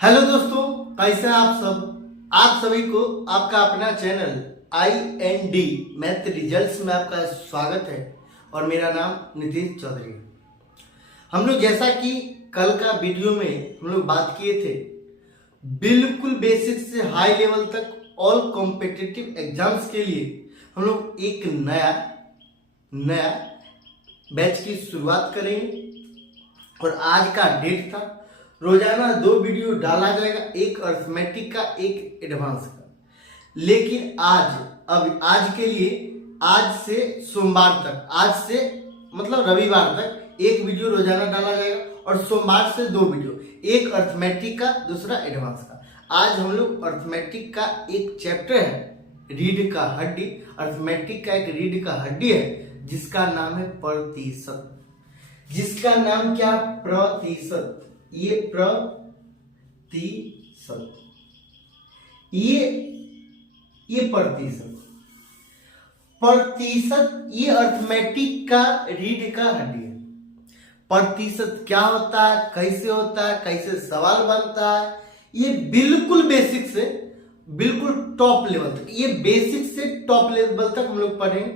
Hello दोस्तों, कैसे हैं आप सब। आप सभी को आपका अपना चैनल IND मैथ रिजल्ट्स में आपका स्वागत है और मेरा नाम नितीश चौधरी है। हम लोग जैसा कि कल का वीडियो में हम लोग बात किए थे, बिल्कुल बेसिक से हाई लेवल तक ऑल कॉम्पिटिटिव एग्जाम्स के लिए हम लोग एक नया बैच की शुरुआत करेंगे। और आज का डेट था, रोजाना 2 वीडियो डाला जाएगा, एक अर्थमेटिक का एक एडवांस का। लेकिन आज के लिए, आज से सोमवार तक, आज से मतलब रविवार तक एक वीडियो रोजाना डाला जाएगा और सोमवार से 2 वीडियो, एक अर्थमेटिक का दूसरा एडवांस का। आज हम लोग अर्थमेटिक का एक चैप्टर है, रीढ़ का हड्डी। अर्थमेटिक का एक रीढ़ का हड्डी है जिसका नाम है प्रतिशत। जिसका नाम क्या? प्रतिशत। ये प्रतिशत, ये प्रतिशत ये अर्थमेटिक का रीढ़ का हड्डी है। प्रतिशत क्या होता है, कैसे होता है, कैसे सवाल बनता है, ये बिल्कुल बेसिक से बिल्कुल टॉप लेवल तक, ये बेसिक से टॉप लेवल तक हम लोग पढ़ेंगे।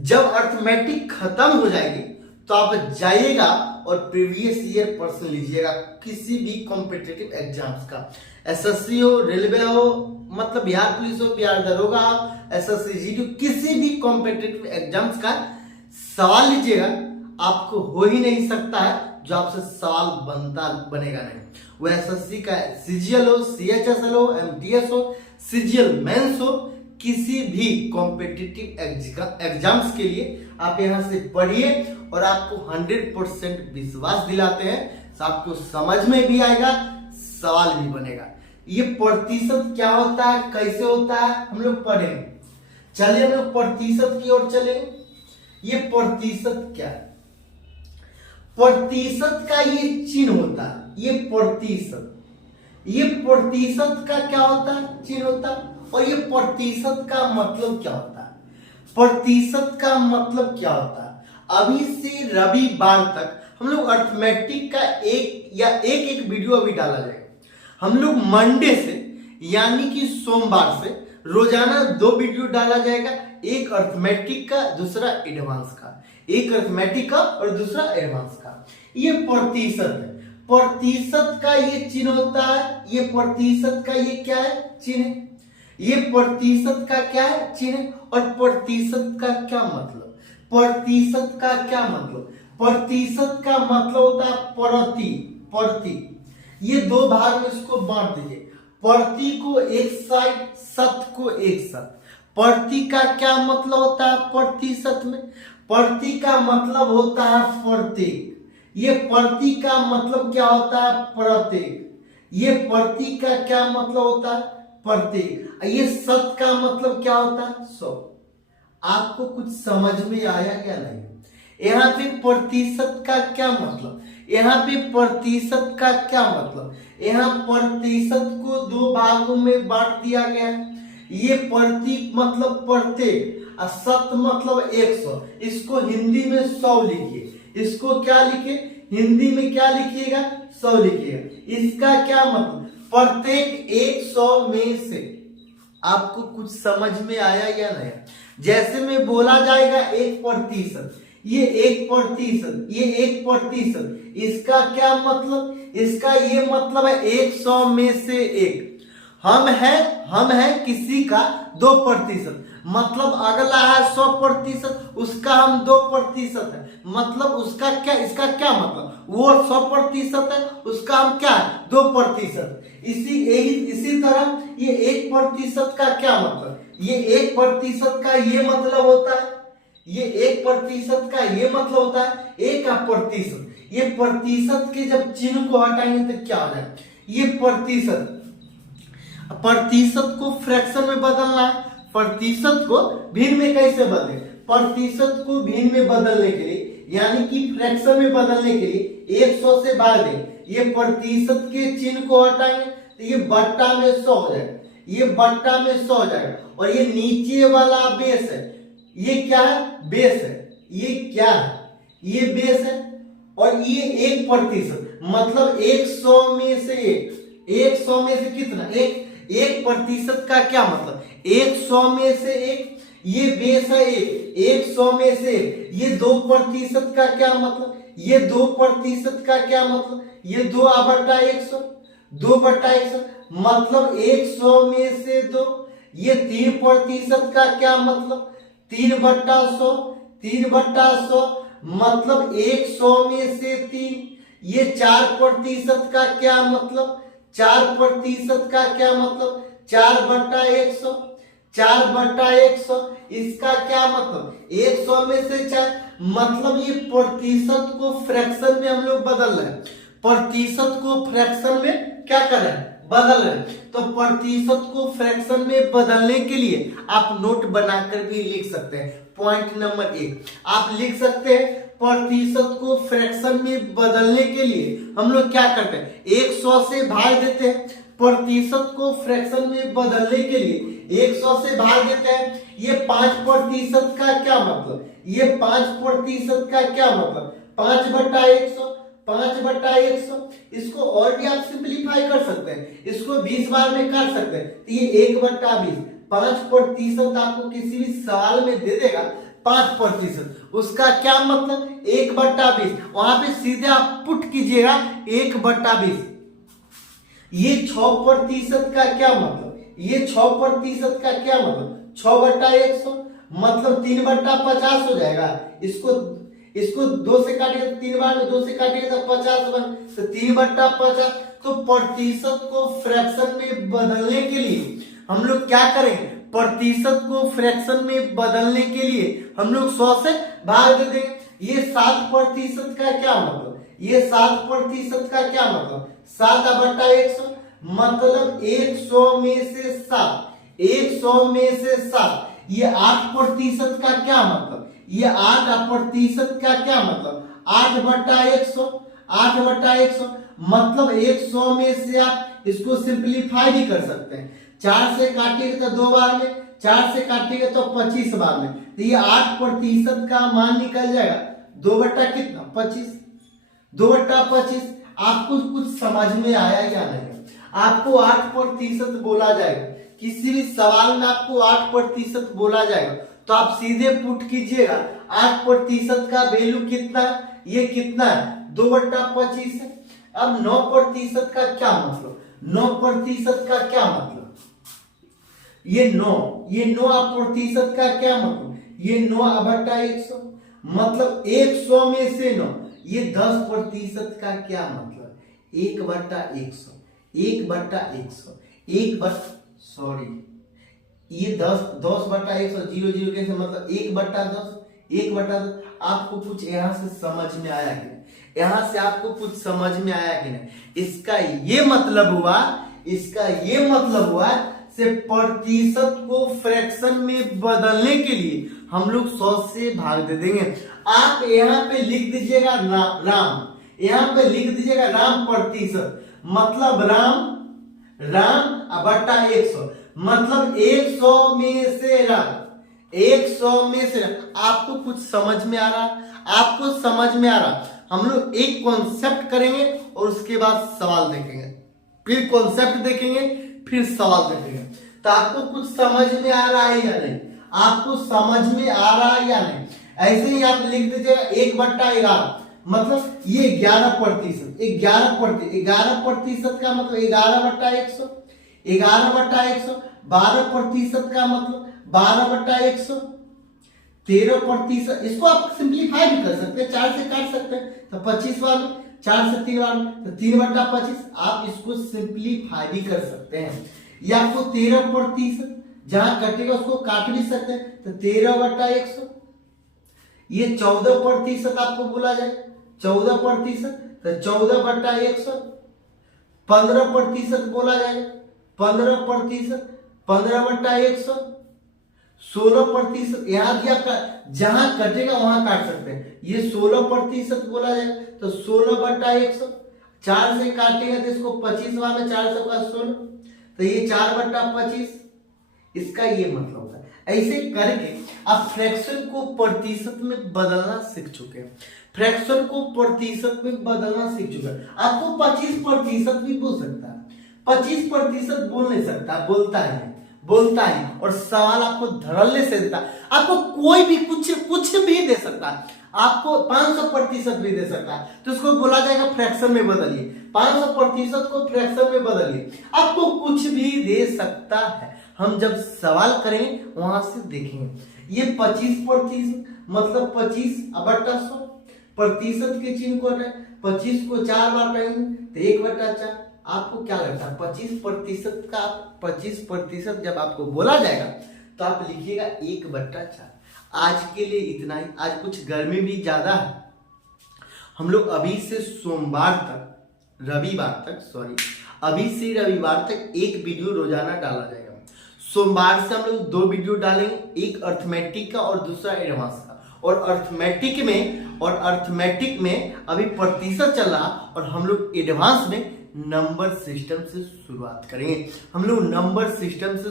जब अर्थमेटिक खत्म हो जाएगी तो आप जाइएगा और प्रीवियस ईयर प्रश्न लीजिएगा किसी भी कॉम्पिटिटिव एग्जाम्स का। एसएससी हो, रेलवे हो, मतलब बिहार पुलिस हो, बिहार दरोगा हो, एसएससी जीडी, किसी भी कॉम्पिटिटिव एग्जाम्स का सवाल लीजिएगा, आपको हो ही नहीं सकता है जो आपसे सवाल बनेगा नहीं। वो एसएससी का सीजीएल हो, सीएचएसएल हो, एमटीएस हो, सीजीएल मेंस हो, किसी भी कॉम्पिटिटिव एग्जाम्स के लिए आप यहां से पढ़िए और आपको 100% विश्वास दिलाते हैं, आपको समझ में भी आएगा, सवाल भी बनेगा। ये प्रतिशत क्या होता है, कैसे होता है, हम लोग पढ़ेंगे। चलिए हम लोग प्रतिशत की ओर चले। ये प्रतिशत क्या है? प्रतिशत का ये चिन्ह होता है, ये प्रतिशत का क्या होता है? चिन्ह होता है। और ये प्रतिशत का मतलब क्या होता है? प्रतिशत का मतलब क्या होता है? अभी से रविवार तक हम लोग अर्थमेटिक का एक वीडियो अभी डाला जाएगा। हम लोग मंडे से यानी कि सोमवार से रोजाना 2 वीडियो डाला जाएगा, एक अर्थमेटिक का दूसरा एडवांस का, एक अर्थमेटिक का और दूसरा एडवांस का। ये प्रतिशत है। प्रतिशत का ये चिन्ह होता है, ये प्रतिशत का ये क्या है? चिन्ह। ये प्रतिशत का क्या है? चिन्ह। और प्रतिशत का क्या मतलब? प्रतिशत का क्या मतलब? प्रतिशत का मतलब होता है प्रति। ये 2 भाग में इसको बांट दीजिए, प्रति को एक साइड, शत को एक साइड। प्रति का क्या मतलब होता है? प्रतिशत में प्रति का मतलब होता है प्रत्येक। ये प्रति का मतलब क्या होता है? प्रत्येक। ये प्रति का क्या मतलब होता है? प्रत्येक। ये शत का मतलब क्या होता है? 100। आपको कुछ समझ में आया क्या नहीं? यहाँ पे प्रतिशत का क्या मतलब, यहाँ पे प्रतिशत का क्या मतलब? यहाँ प्रतिशत को 2 भागों में बांट दिया गया है। ये प्रति मतलब प्रत्येक और शत मतलब 100। इसको हिंदी में 100 लिखिए। इसको क्या लिखे? हिंदी में क्या लिखिएगा? 100 लिखिएगा। इसका क्या मतलब? प्रत्येक 100 में से। आपको कुछ समझ में आया या नहीं? जैसे में बोला जाएगा 1%, ये 1%, ये 1%, इसका क्या मतलब? इसका ये मतलब है 100 में से 1। हम है किसी का 2%, मतलब अगला है 100%, उसका हम 2% है, मतलब उसका क्या, इसका क्या मतलब? वो 100% है, उसका हम क्या है? 2%। इसी तरह ये 1% का क्या मतलब? ये 1% का ये मतलब होता है, ये 1% का ये मतलब होता है 1 का प्रतिशत। ये प्रतिशत के जब चिन्ह को हटाएंगे तो क्या हो जाए? ये प्रतिशत को फ्रैक्शन में बदलना है। प्रतिशत को भिन्न में कैसे बदले? प्रतिशत को भिन्न में बदलने के लिए यानी कि फ्रैक्शन में बदलने के लिए 100 से भाग दें। ये प्रतिशत के चिन्ह को हटाएंगे तो ये बट्टा में 100 हो जाएगा, ये बट्टा में 100 हो जाएगा। और ये नीचे वाला बेस है, ये क्या है? बेस है। ये क्या है? ये बेस है। और ये 1% मतलब 100 में से 1, 100 में से कितना, 1% का क्या मतलब, 100 में से 1, ये बेस है 100 में से 1, ये 2% का क्या मतलब, ये 2% का क्या मतलब, ये 2/100, 2/100 मतलब 100 में से 2, ये 3% का क्या मतलब, 3/100, 3/100 मतलब 100 में से 3, ये 4% का क्या मतलब, 4% का क्या मतलब, 4/100, 4/100 इसका क्या मतलब, 100 में से 4 मतलब ये प्रतिशत को फ्रैक्शन में हम लोग बदल रहे हैं, प्रतिशत को फ्रैक्शन में क्या कर रहे हैं, बदल रहे हैं। तो प्रतिशत को फ्रैक्शन में बदलने के लिए आप नोट बनाकर भी लिख सकते हैं। पॉइंट नंबर 1 आप लिख सकते हैं, प्रतिशत को फ्रैक्शन में बदलने के लिए हम लोग क्या करते हैं, 100 से भाग देते हैं। प्रतिशत को फ्रैक्शन में बदलने के लिए 100 से भाग देते हैं। ये 5% का क्या मतलब, ये 5% का क्या मतलब, 5/100, 5/100 इसको और भी आप सिंपलीफाई कर सकते हैं, इसको 20 बार में काट सकते हैं। तो ये 1/20, 5% आपको किसी भी सवाल में दे देगा 5%, उसका क्या मतलब 1/20, वहां पे सीधे आप पुट कीजिएगा 1/20। ये 6% का क्या मतलब, ये 6% का क्या मतलब, 6/100 मतलब 3/50 हो जाएगा। इसको 2 से काटिएगा तो 3 बार में, 2 से काटिएगा तो 50 बार, तो 3/50। तो प्रतिशत को फ्रैक्शन में बदलने के लिए हम लोग क्या करेंगे, प्रतिशत को फ्रैक्शन में बदलने के लिए हम लोग 100 से भाग दे देंगे। ये 7% का क्या मतलब, ये 7% का क्या मतलब, 7/100 मतलब 100 में से 7, 100 में से 7 ये 8% का क्या मतलब, ये 8% का क्या मतलब, 8/100, 8/100 मतलब 100 में से आप इसको सिंपलीफाई भी कर सकते हैं। 4 से काटिएगा तो 2 बार में, 4 से काटिएगा तो 25 बार में, तो ये 8% का मान निकल जाएगा 2/25, 2/25। आपको कुछ समझ में आया या नहीं, आपको 8% बोला जाएगा, किसी भी सवाल में आपको 8% बोला जाएगा, तो आप सीधे पुट कीजिएगा 8% का वैल्यू कितना है, ये कितना है 2/25 है। अब 9% का क्या मतलब, 9% का क्या मतलब, ये 9% का क्या मतलब, ये 9/100 मतलब 100 में से 9, ये 10% का क्या मतलब, 1/100, 1/100, ये 10/100, 0 कैसे मतलब 1/10, 1/10। आपको कुछ यहां से समझ में आया कि नहीं, यहां से आपको कुछ समझ में आया कि नहीं, इसका ये मतलब हुआ, इसका ये मतलब हुआ से प्रतिशत को फ्रैक्शन में बदलने के लिए हम लोग 100 से भाग दे देंगे। आप यहाँ पे लिख दीजिएगा राम, यहाँ पे लिख दीजिएगा राम प्रतिशत मतलब राम 100 मतलब 100 में से राम, 100 में से आपको कुछ समझ में आ रहा, आपको समझ में आ रहा। हम लोग एक कॉन्सेप्ट करेंगे और उसके बाद सवाल देखेंगे, फिर कॉन्सेप्ट देखेंगे, फिर सवाल देखेंगे। तो आपको कुछ समझ में आ रहा है या नहीं, आपको समझ में आ रहा है या नहीं। ऐसे ही आप लिख दीजिएगा 1/11 मतलब ये 11%, 11% का मतलब 11/100, 11/100, 12% का मतलब 12/100, 13%। इसको आप सिंप्लीफाई भी कर सकते हैं, 4 से काट सकते हैं तो 25 बार में, 4 से 3 बार में तो 3/25। आप इसको सिंप्लीफाई भी कर सकते हैं। या आपको 13% जहां कटेगा उसको काट भी सकते हैं तो 13/100। ये 14% आपको बोला जाए, 14% तो 14/100। 15% बोला जाए, 15%, 15/100। 16% यहाँ दिया जहां कटेगा वहां काट सकते हैं। ये 16% बोला जाए तो 16/100। 4 से काटेगा तो इसको 25 बार में, 4 से 16 तो ये 4/25। इसका ये मतलब होता है। ऐसे करके आप फ्रैक्शन को प्रतिशत में बदलना सीख चुके हैं, फ्रैक्शन को प्रतिशत में बदलना सीख चुके हैं। आपको 25% भी पूछ सकता है, 25% बोल नहीं सकता, बोलता है और सवाल आपको धड़ल्ले से देता, आपको कोई भी कुछ भी दे सकता है, आपको 500% भी दे सकता है, तो इसको बोला जाएगा फ्रैक्शन में बदलिए, 500% को फ्रैक्शन में बदलिए, आपको कुछ भी दे सकता है। हम जब सवाल करेंगे वहां से देखेंगे। ये 25% मतलब 25/100, प्रतिशत के चिन्ह को 25 को 4 बार करेंगे तो 1/4। आपको क्या लगता है 25% का 25% जब आपको बोला जाएगा तो आप लिखिएगा 1/4। आज के लिए इतना ही। आज कुछ गर्मी भी ज्यादा है। हम लोग अभी से रविवार तक एक वीडियो रोजाना डाला जाएगा। सोमवार से हम लोग 2 वीडियो डालेंगे, एक अर्थमेटिक का और दूसरा एडवांस का। और अर्थमेटिक में अभी प्रतिशत चल रहा और हम लोग एडवांस में नंबर सिस्टम से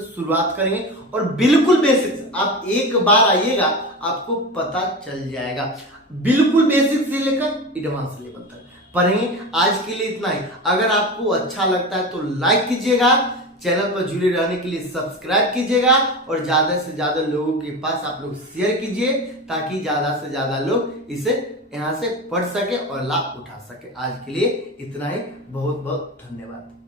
शुरुआत करेंगे। और बिल्कुल बेसिक, आप एक बार आइएगा आपको पता चल जाएगा, बिल्कुल बेसिक से लेकर एडवांस लेवल तक पढ़ेंगे। आज के लिए इतना ही। अगर आपको अच्छा लगता है तो लाइक कीजिएगा, चैनल पर जुड़े रहने के लिए सब्सक्राइब कीजिएगा और ज्यादा से ज्यादा लोगों के पास आप लोग शेयर कीजिए ताकि ज्यादा से ज्यादा लोग इसे यहाँ से पढ़ सके और लाभ उठा सके। आज के लिए इतना ही। बहुत बहुत धन्यवाद।